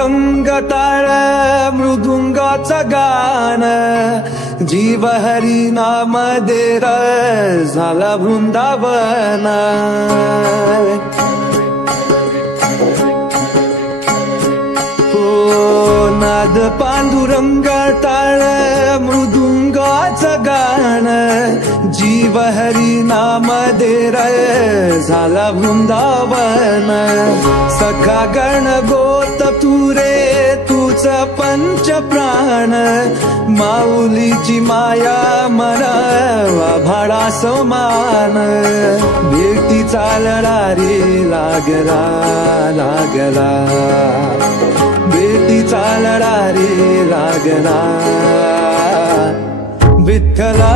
पांडुरंग टाळ मृदुंगाचं गाण, जीव हरी नाम देर झाला वृंदावन। नाद पांडुरंग टाळ मृदुंगाचं गाण, जीव हरी नाम देर झाला वृंदावन। सखा गण गोत तू रे तूच पंच प्राण, माऊलीची माया मन भाडा समान। भेटीचा लढारी लागला लागला, भेटीचा लढारी लागला। विठ्ठला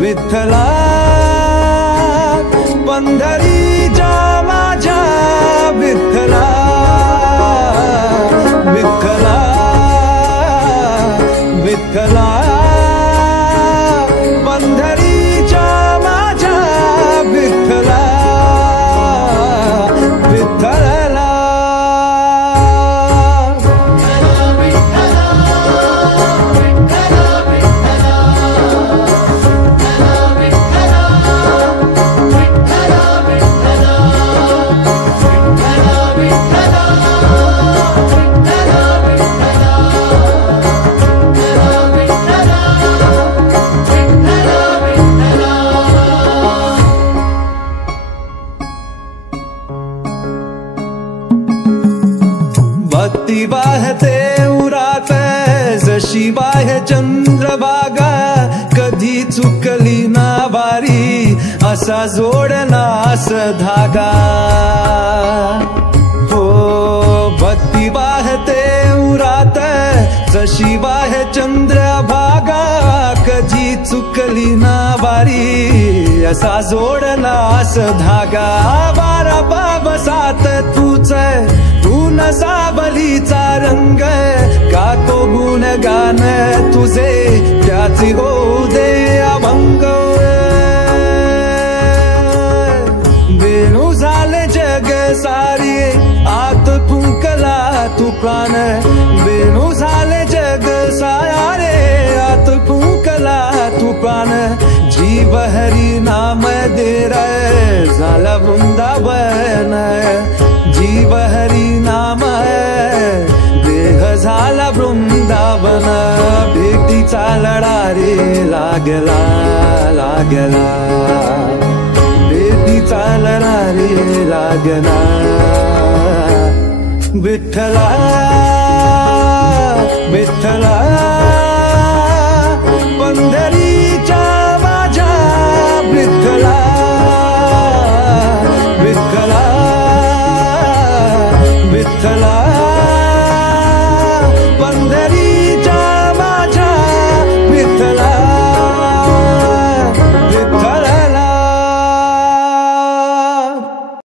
विठ्ठला पंढरीच्या माझ्या विठ्ठला, विठ्ठला विठ्ठला पंढरीच्या माझ्या विठ्ठला, विठ्ठला। भक्ती वाहते उरात जशी वाहे चंद्रभागा, कधी चुकली ना वारी असा जोडलास धागा। हो भक्ती वाहते उरात जशी वाहे चंद्रभागा, कधी चुकली ना वारी असा जोडलास धागा। बारा बाबसात तूच तू न सावलीचा रंग, गातो गुणगान तुझे त्याची होऊ दे अभंग। वेणू झाले जग सारी आत फुंकला तू प्राण, वेणू झाले जग सारे आत फुंकला तू प्राण। जीव हरी नाम देर झाला वृंदावन, जीव हरी नाम देह झाला वृंदावन। भेटीचा लढारी लागला लागला, भेटीचा लढारी लागला। विठ्ठला विठ्ठला